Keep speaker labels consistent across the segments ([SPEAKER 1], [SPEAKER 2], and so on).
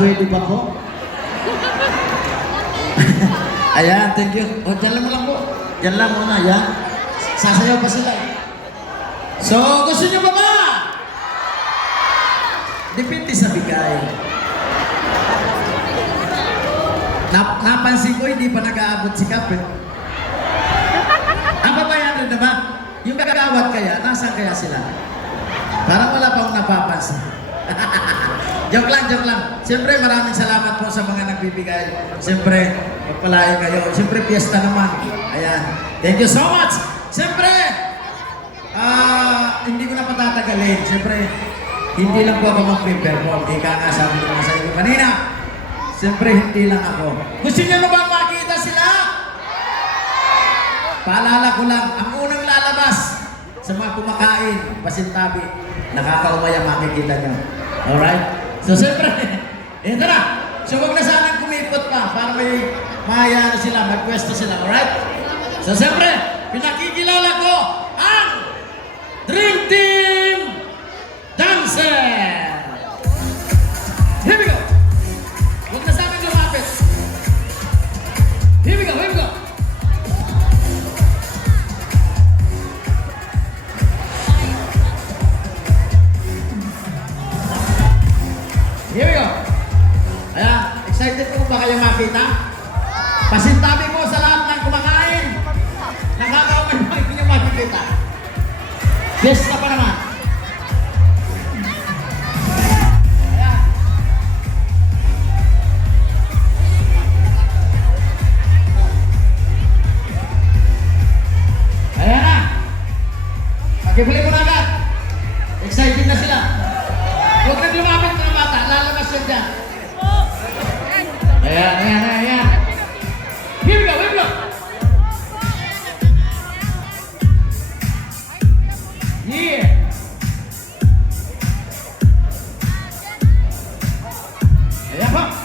[SPEAKER 1] pwede ba po? Ayan, thank you. O, dyan lang lang po. Dyan lang muna, yan. Sasayaw pa sila. eh. So, gusto nyo ba ba? Depende sa bigay. Nap napansin ko, hindi pa nag-aabot si Kap eh. Ang babayan rin naman, yung gagawat kaya, nasaan kaya sila? Parang wala pa akong napapansin. joke lang, joke lang. Siyempre, maraming salamat po sa mga nagbibigay. Siyempre, pagpalain kayo. Siyempre, piyesta naman. Ayan. Thank you so much. Siyempre, ah, hindi ko na patatagalin. Siyempre, hindi lang po ako mag-perform. Ika nga sabi ko nga sa inyo kanina. Siyempre, hindi lang ako. Gusto niyo na ba makita sila? Paalala ko lang, ang unang lalabas sa mga kumakain, pasintabi, nakakaumaya makikita nyo. Alright? So, siyempre, ito na. So, wag na sanang kumipot pa para may mahayaan sila, magpwesto sila. Alright? So, siyempre, pinakikilala ko Ayan, excited po ba kayo makita? Pasintabi po sa lahat ng kumakain. Nakakaumay mo inyo makikita. Fiesta pa naman. Ayan. Ayan na. Pakibuli mo Ayan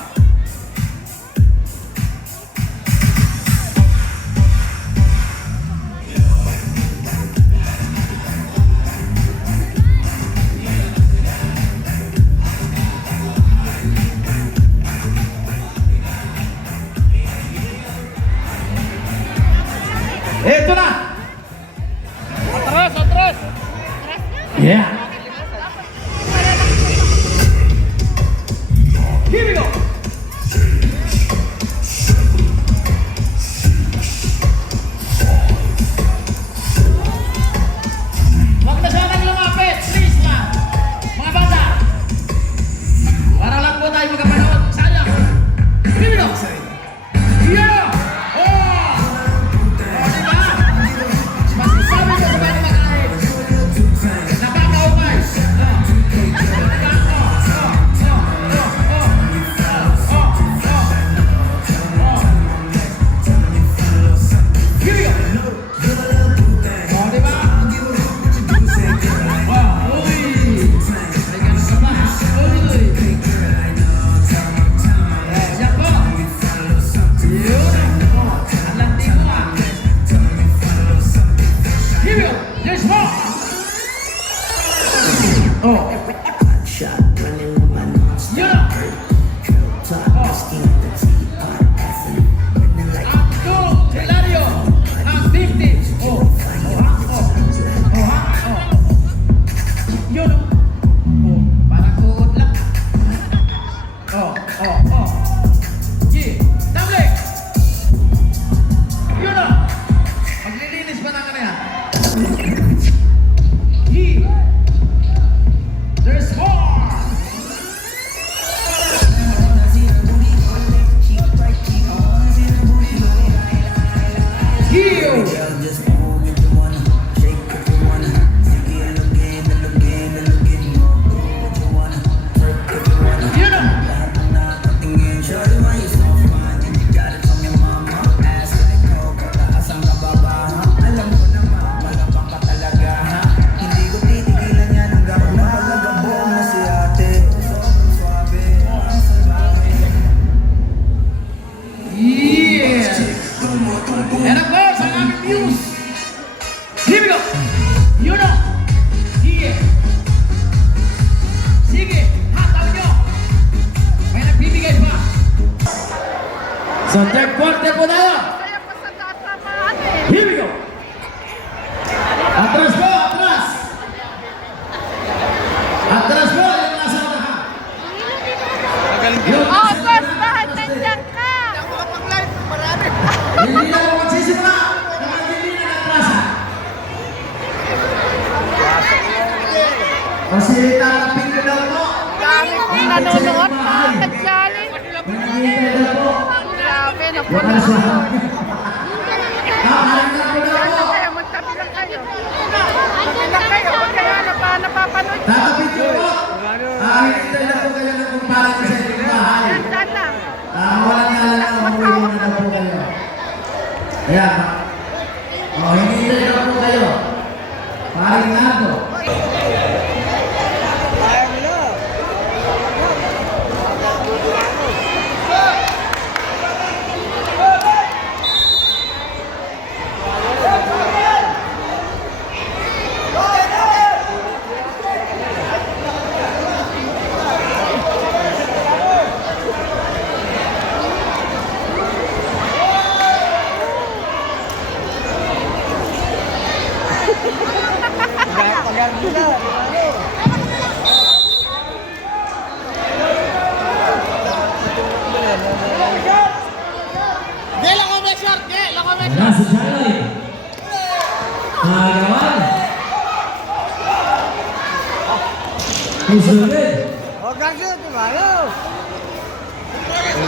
[SPEAKER 1] nanonood
[SPEAKER 2] pa, nagdali.
[SPEAKER 1] Grabe,
[SPEAKER 2] napunta
[SPEAKER 1] ako.
[SPEAKER 2] Ano
[SPEAKER 1] kayo, magtabi lang kayo. Magtabi lang kayo, huwag kayo napapanood.
[SPEAKER 2] Tatapit yun po.
[SPEAKER 1] Ano? Ay,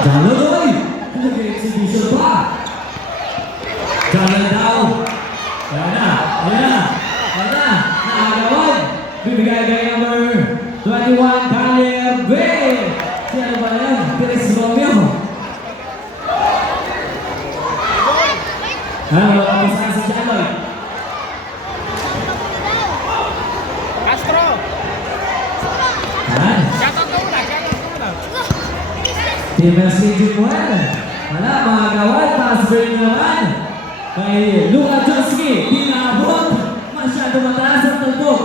[SPEAKER 1] Dalan oy!
[SPEAKER 2] Eh. Nag-exhibition pa! Dalan daw! Ayan na! Ayan na! Ayan na! Naagawan! Number 21, Daniel B! Siya ano na ba yan? Pires Romeo! Ano,
[SPEAKER 1] ang isa sa?
[SPEAKER 2] Team SK Jumuel. Wala, mga kawan, transfer nyo naman. Kay Luka Joski, pinabot. Masyado mataas ang tumbok.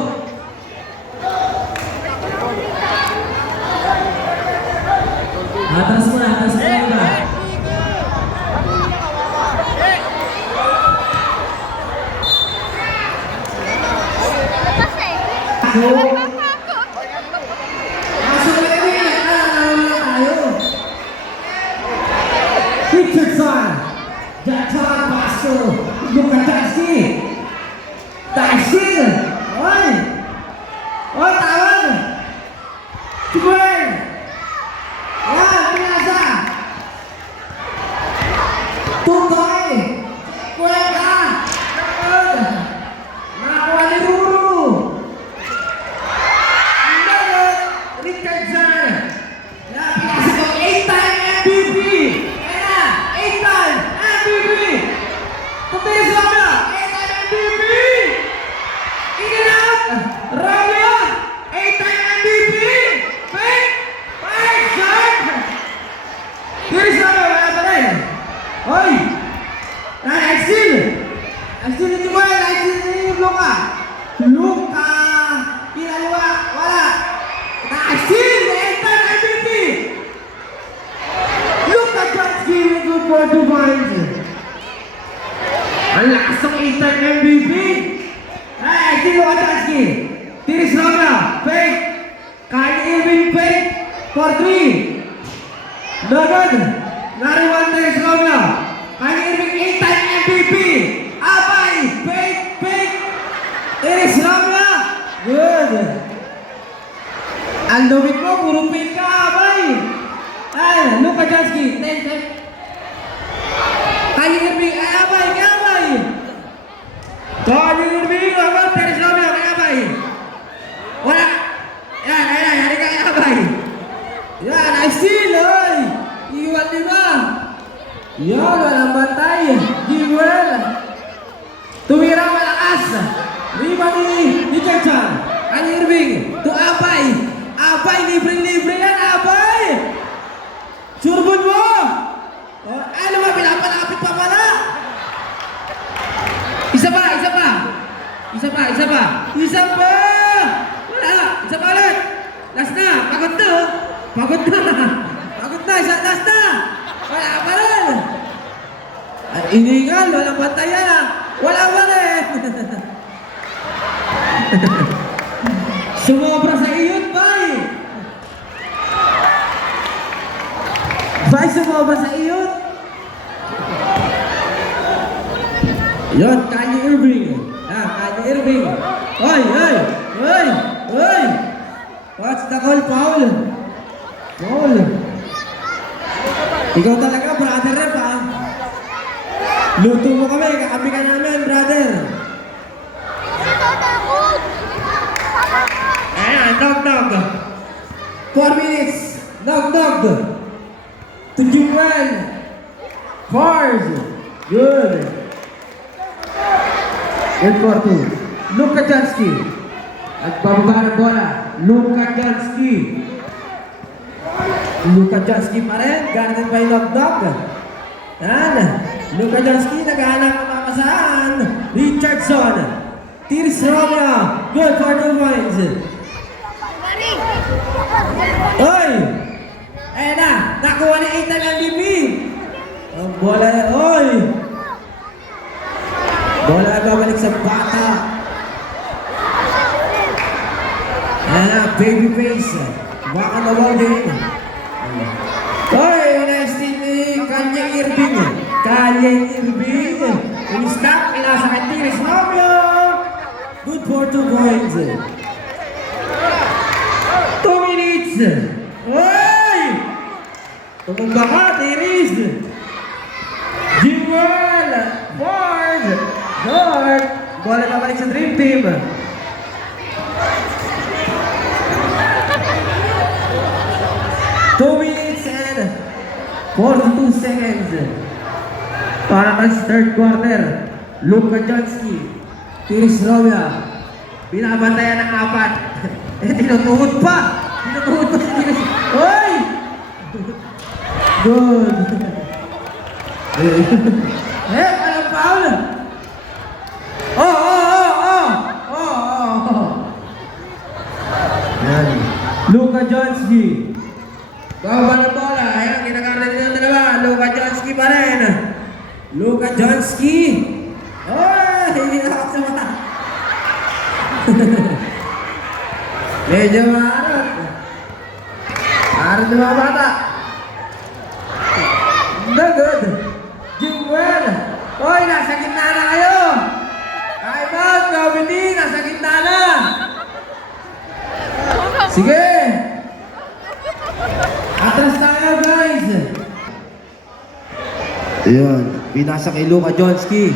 [SPEAKER 2] Atas muna, atas muna. Thank you. Iris Rama. Good. Ang dumi ko. Isa pa, isa pa. Isa pa. Wala. Isa pa ulit. Last na. Pagod na. oh. Pagod na. Pagod na. Isa, last na. Wala pa rin. Inigal. Walang bantayan ah. Wala pa rin. Sumobra sa iyot, bay. Bay, sumobra sa iyot. Yon, Kanye Irving. Irving. Oy, oy, oy, oy. What's the call, Paul? Paul. Ikaw talaga, brother rep, ah. Luto mo kami, kakapi ka namin, brother. Ayan, nog nog. Four minutes. Nog nog. To Jewel. Fours. Good. Good for two. Luka Jansky. Nagbababa ng bola. Luka Jansky. Luka Jansky pa rin. Yung nog nog. Yan. Luka Jansky naghahanap ng mamasahan. Richardson. Tirs Romeo. Good for two points. Oy! Ayan na! Nakuha ni Ethan ang DP! Ang bola oy! Bola babalik sa bata. Ayan na, baby face. Baka na din. Oy! Nice team ni Kanye Irving. Kanye Irving. Ini-stop, inasa kay Tiris Romeo. Good for two points. Two minutes! Hoy! Tumumba ka, Tiris! Jewel! Ford! Lord! Bola na balik sa Dream Team. Two minutes and 42 seconds. Para sa third quarter. Luka Johnski. Tiris Romeo. Binabantayan ng apat. eh, tinutuhod pa! Tinutuhod pa si Tiris. Hoy! Good. eh, walang foul. Oh, oh, oh, oh! Oh, oh, oh. Luka Johnski. Ng bola. Ayan, kinakarnan nila ng dalawa. Luka Johnski pa rin. Luka Johnski. Oh, hindi na ako sa mata. Medyo maarap. Maarap ng mga bata. No good. Jimwell. Hoy, nasa gitna na kayo. Time out, Gavini. Nasa gitna na. Sige. Atras tayo, guys. Ayun, pinasa kay Luka Jonski.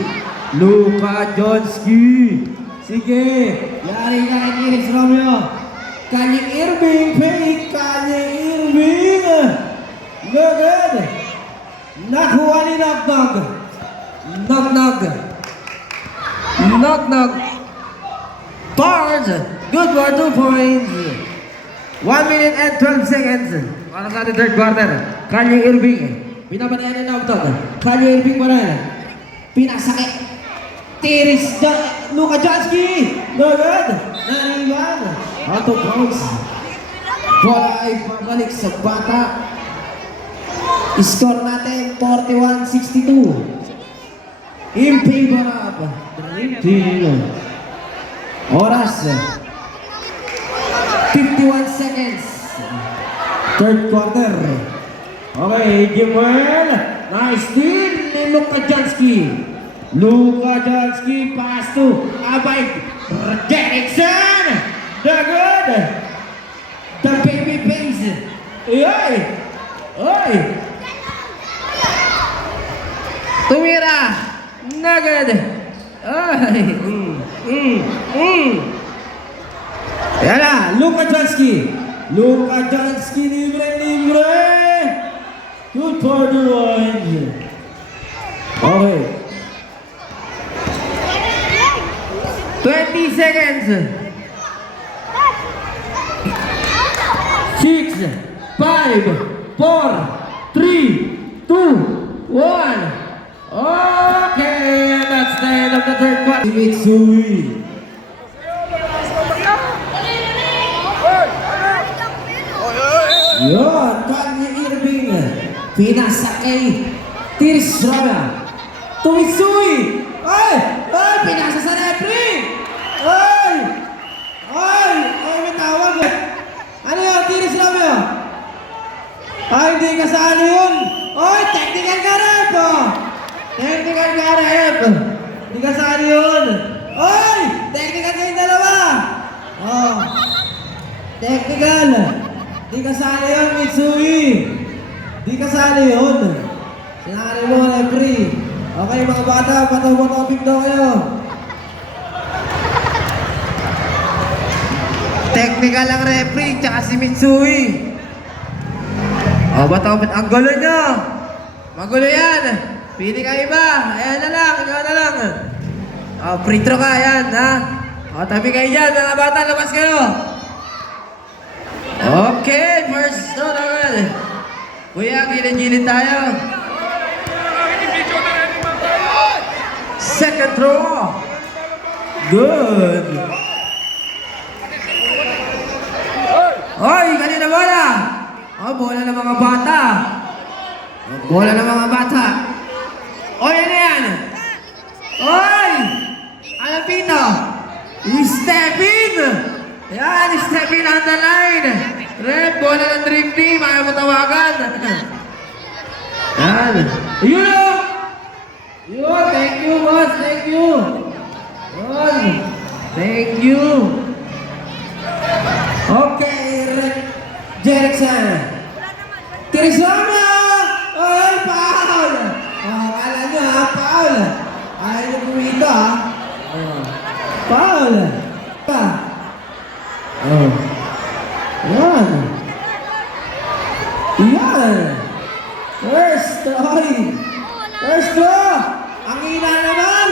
[SPEAKER 2] Luka Jonski. Sige, yari na kay Iris Romeo. Kanye Irving, fake Kanye Irving. No good. Nakuha ni Nognog. Nognog. Nognog. Bars. Good for two points. One minute and 12 seconds. Para sa ating third quarter. Kanye Irving. Pinapanayan ni Nognog. Kanye Irving rin. Pinasakit. Tiris jo Luka. No good. Nariwan. Out of bounds. Bola ay pabalik sa bata. Score natin 41-62. In favor of. Oras. 51 seconds. Third quarter. Okay, Jimwell. Nice steal ni Luka Jansky. Luka Jansky pass to Abay Derrickson. The good. The baby face. Oy! Oy! Tumira. Nagad. Ay. Mm. Mm. Mm. Yan na, Luka Jansky. Luka Jansky, libre, libre. Good for the orange. Okay. 20 seconds. five, four, three, two, one. Okay, and that's the end of the third quarter. Mitsui. Yun. Pinasa kay Tiris Rama. Tumisui! Ay! Ay! Pinasa sa referee! Ay! Ay! Ay, may tawag eh. Ano yun? Tiris Rama yun? Ay, hindi kasali yun. Ay, technical ka rep! oh. Technical ka rep! Hindi kasali yun. Ay! Technical kayong dalawa! Oh. Technical! Di kasali yun, Mitsui! Di kasali yun! Sinari mo, referee! Okay, mga bata, pataw-patawin daw kayo! Technical ang referee, tsaka si Mitsui! O, bato, ang gulo nyo! Magulo yan! Pili ka iba! Ayan na lang, ikaw na lang! O, free throw ka, ayan, ha? O, tabi kayo dyan, mga bata, labas kayo! Okay, first. Kuya, gilid-gilid tayo. Second throw. Good. Oy, kanina bola. Oh, bola ng mga bata. Oh, bola ng mga bata. Oy, ano yan? Oy! Ano pito? Step in! Yan, step in on the line. Red, bola ng dream team. Ayaw mo tawagan. Yan. Yun o! Yun, thank you, boss. Thank you. Yun. Thank you. Okay, Red. Jerickson. Tirisama! Ay, foul! Oh, kala nyo ha, foul. Ayaw nyo kumito ha. Oh. Foul. Oh. Yan. Yan. First try. First draw. Ang ina naman.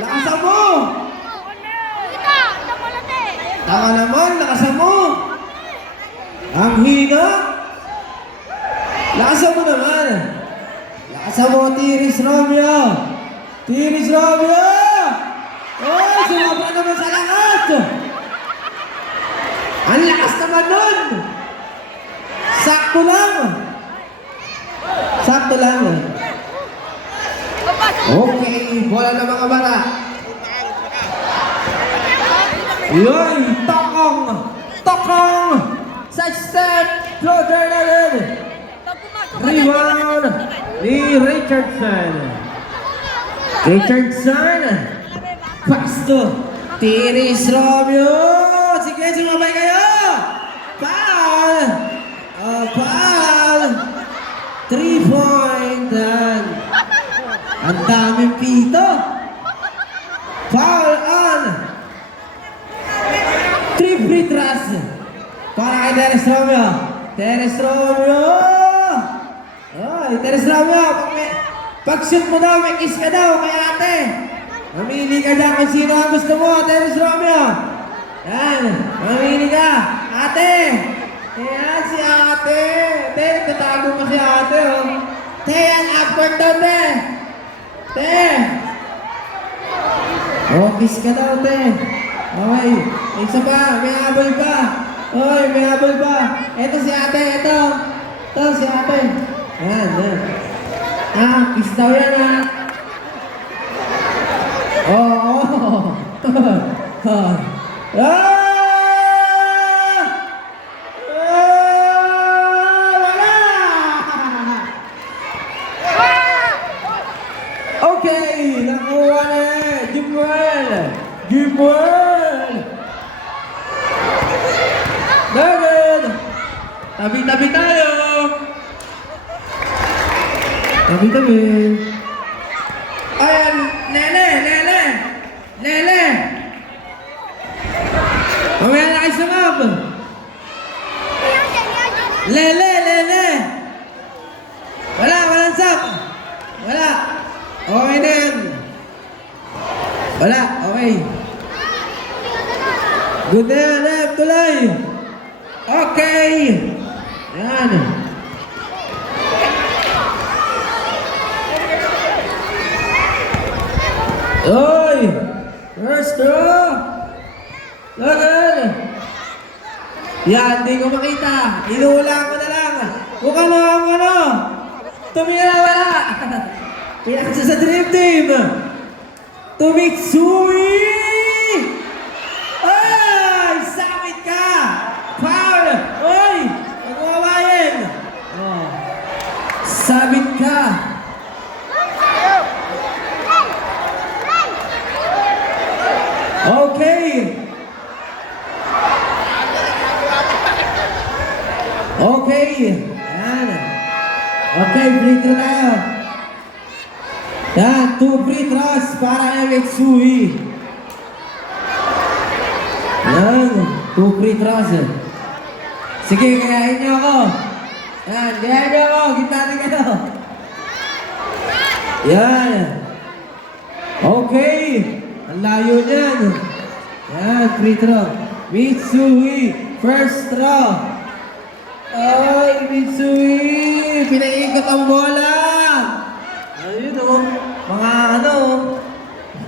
[SPEAKER 2] Lakasan mo. Tama naman, lakasan mo. Ang hina. Lakasan mo naman. Lakasan mo, Tiris Romeo. Tiris Romeo. Oh, sumabra naman sa lakas. Ang lakas naman nun! Sakto lang! Sakto lang. Okay, bola ng mga bata. Yoy, takong! Takong! Side step! Floater na rin! Rebound ni Richardson. Richardson! Pass to Tiris Romeo! Sige, sumabay kayo! Foul! Oh, foul! Three point! and Ang pito! Foul on! Three free throws! Para kay Teres Romeo! Teres Romeo! Ay, Teres Romeo! Pag, shoot mo daw, may kiss ka daw kay ate! Mamili ka dyan kung sino ang gusto mo, Teres Romeo! Yan, mamili ka! Ate! Ayan si ate! Te, tatago mo si ate, oh! Te, yan, upward daw, te! Te! Oh, kiss ka daw, te! Okay, isa pa, may habol pa! Oy, may habol pa! Ito si ate, ito! Ito si ate! Ayan, yan! Ah, kiss daw yan, ah! Oo! Oh, ah! Ah! Wala! Okay, nakuha na eh! Jimwell! Jimwell! David! Tabi-tabi tayo! Tabi-tabi! Ayan! Lele! Lele! Lele! Mamaya na kayo sumab! Lele! Lele! Wala! Walang sak! Wala! Okay na yan! Wala! Okay! Good na yan! Left! Tuloy! Okay! Yan. Oy! First draw! Lagan! Yan, di ko makita. Inuula ko na lang. Kung ano ang ano. Tumira wala. Pinaksa sa Dream Team. Tumitsui! Ay! Sabit ka! Foul! Oy! Magwawayin! Oh. Sabit ka! Okay! Okay! Yan! Okay, free throw tayo. Yan, two free throws para kay Mitsui. Yan, two free throws. Sige, kayahin niyo ako. Yan, kayahin niyo ako. Gitna natin kayo. Yan. Okay. Ang layo niyan. Yan, free throw. Mitsui, first throw. Ay, Mitsui! Pinaikot ang bola! Ayun o, mga ano.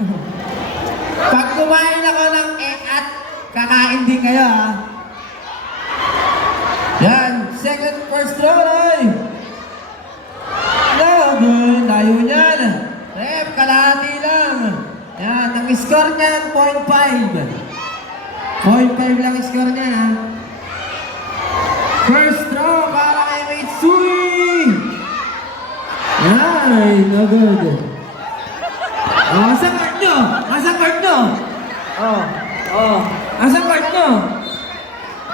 [SPEAKER 2] Pag kumain ako ng egg at kakain din kayo ha. Yan, second first throw ay. Lago, layo niyan. Rep, kalahati lang. Yan, ang score niyan, 0.5. 0.5 lang ang score niyan ha. First throw para kay Mitsui! Ay, no good. Oh, asa card nyo? Asa card nyo? Oh, oh. Asa card nyo?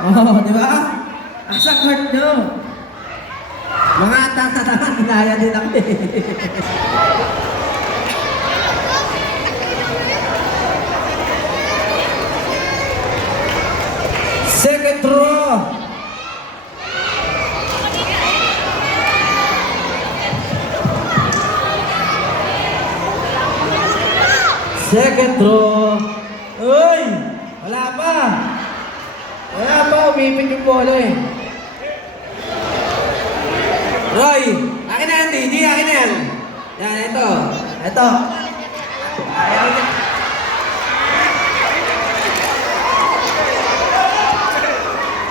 [SPEAKER 2] Oh, di ba? Asa card nyo? Mga tatatangan, ginaya din ako eh. Second throw. Second throw. Uy! Wala pa! Wala pa, umipit yung bola eh. Roy! Akin na yan, Di, akin na yan. Yan, ito. Ito. Ayaw niya.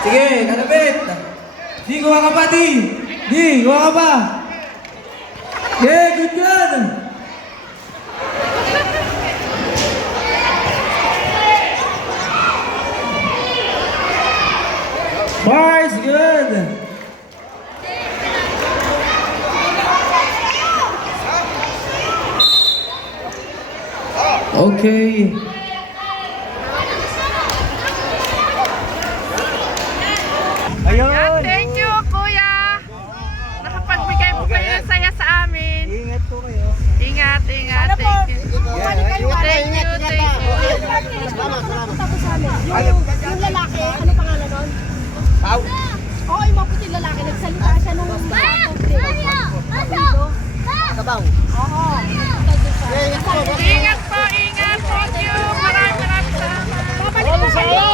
[SPEAKER 2] Sige, kalabit. Di, kuha ka pa, Di. Di, kuha ka pa. Okay, good good. Bars, good. Okay.
[SPEAKER 3] Ayun. Thank you, Kuya. Nakapagbigay mo kayo ng saya sa amin. Ingat po kayo. Ingat, ingat. Thank you. Thank you, thank
[SPEAKER 2] you. Salamat, salamat. Yung lalaki, ano pangalan nun? Pau. Oo, yung maputi lalaki. Nagsalita siya nung... Mario! Mario! Kabaw. Oo. Ingat! Hey!